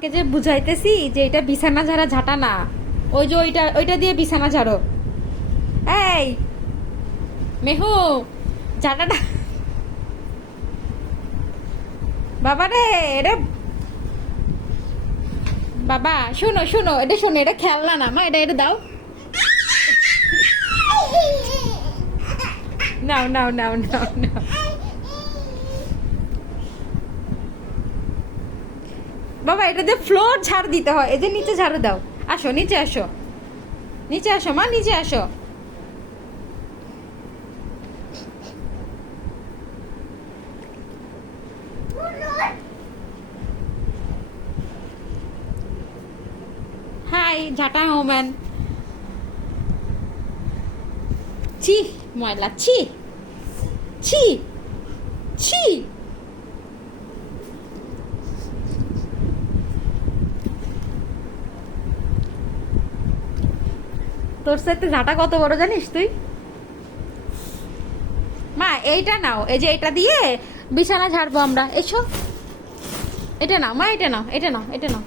কে যে বুঝাইতেছি যে এটা বিছানা ঝাড়া ঝাঁটা না, ওই যে ওইটা ওইটা দিয়ে বিছানা ঝাড়ো। এই মেহু, ঝাঁটাটা বাবা রে, এটা বাবা শোনো শোনো, এটা শোনো, এটা খেলনা না মা, এটা এটা দাও। নাও নাও নাও নাও নাও। বাবা এটা দিয়ে ফ্লোর ঝাড় দিতে হয়, এই যে নিচে ঝাড়ু দাও। আসো নিচে আসো, নিচে আসো মা, নিচে আসো। হাই ঝাঁটা ওম্যান। ছি ময়লা, ছি ছি ছি। তোর সাথে ঝাঁটা কত বড় জানিস তুই? মা এইটা নাও, এই যে এটা দিয়ে বিছানা ঝাড়বো আমরা, এসো। এটা নাও মা, এটা নাও, এটা নাও, এটা নাও।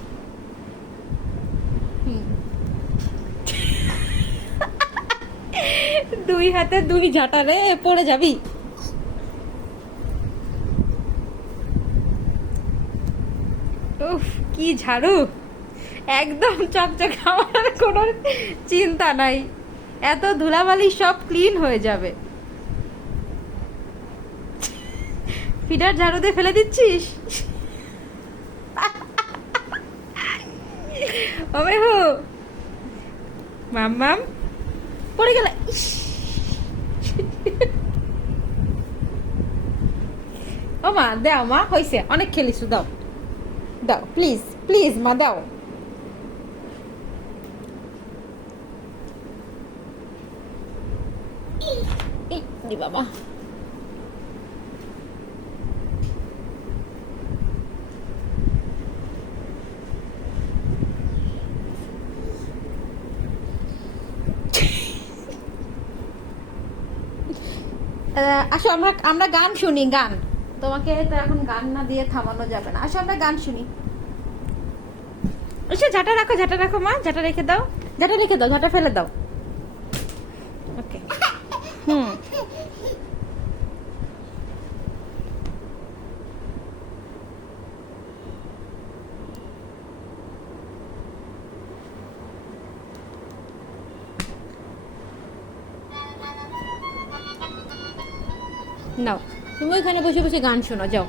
হুম। দুই হাতে দুই ঝাঁটা রে, পড়ে যাবি। উফ কি ঝাড়ু, একদম চকচকে, আমার কোনো চিন্তা নাই, এত ধুলাবালি সব ক্লিন হয়ে যাবে। ফিডার ঝাড়ু দিয়ে ফেলে দিচ্ছিস? ও মেহু, মাম মাম পড়ে গেল। ইস। ও মা দাও, মা হয়েছে, অনেক খেলিস, দাও দাও প্লিজ প্লিজ মা দাও। এই বাবা, আসো আমরা আমরা গান শুনি, গান। তোমাকে তো এখন গান না দিয়ে থামানো যাবে না, আসো আমরা গান শুনি। এসে ঝাঁটা রাখো, ঝাঁটা রাখো মা, ঝাঁটা রেখে দাও, ঝাঁটা রেখে দাও, ঝাঁটা ফেলে দাও। ওকে। হুম। নাও, তুমি ওইখানে বসে বসে গান শোনো, যাও।